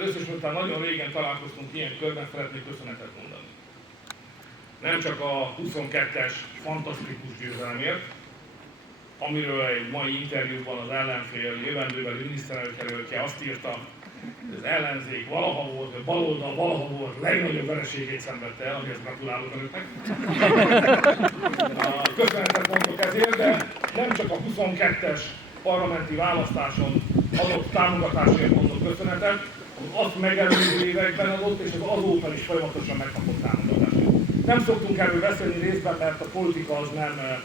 Először is, miután nagyon régen találkoztunk ilyen körben, szeretnék köszönetet mondani. Nem csak a 22-es fantasztikus győzelemért, amiről egy mai interjúban az ellenfél jövendőbeli miniszterelnök-jelöltje azt írta, hogy az ellenzék valaha volt, a baloldal valaha volt, legnagyobb vereségét szenvedte el, amihez gratulálok önöknek. Köszönetet mondok ezért, de nem csak a 22-es parlamenti választáson adott támogatásért mondok köszönetet, az azt megelőző években adott, és az azóta is folyamatosan megkapott támogatásért. Nem szoktunk erről beszélni részben, mert a politika az nem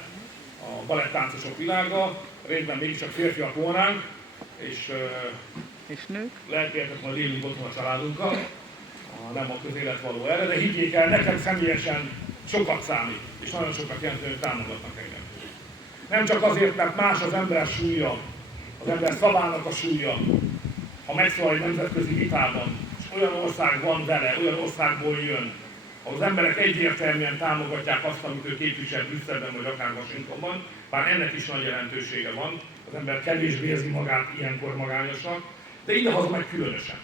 a balettáncosok világa, részben mégiscsak férfiak volnánk, és nők? Lelkileg majd élünk otthon a családunkkal, nem a közélet való erre, de higgyék el, nekem személyesen sokat számít, és nagyon sokat jelentő, hogy támogatnak engem. Nem csak azért, mert más az ember súlya, az ember szavának a súlya, ha megszólal egy nemzetközi vitában, és olyan ország van vele, olyan országból jön, ahol az emberek egyértelműen támogatják azt, amit ő képvisel Brüsszelben vagy akár Washingtonban, bár ennek is nagy jelentősége van, az ember kevésbé érzi magát ilyenkor magányosnak, de idehaza meg különösen.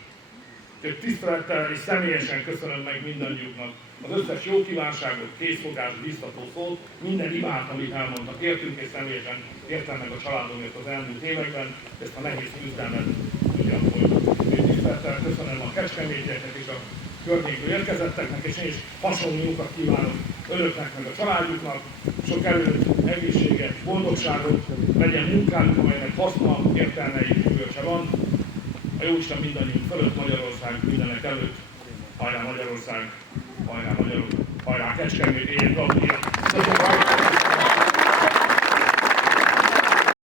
Úgyhogy tisztelettel és személyesen köszönöm meg mindannyiuknak az összes jó kívánságot, készfogást, biztató szót, minden imát, amit elmondtak értünk, és személyesen értem meg a családomért az elmúlt években, ezt a nehéz küzdelmet tudjam folytatni. Tisztelettel köszönöm a kecskemétieknek és a környékből érkezetteknek, és én is hasonló jókat kívánok önöknek, meg a családjuknak, sok erőt, egészséget, boldogságot, legyen munkánk, amelynek haszna, értelme és gyümölcse van. A Jóisten mindannyiunk fölött, Magyarország mindenek előtt. Hajrá Magyarország, hajrá Magyarok, hajrá Kecskemét, éljen Gaudíja!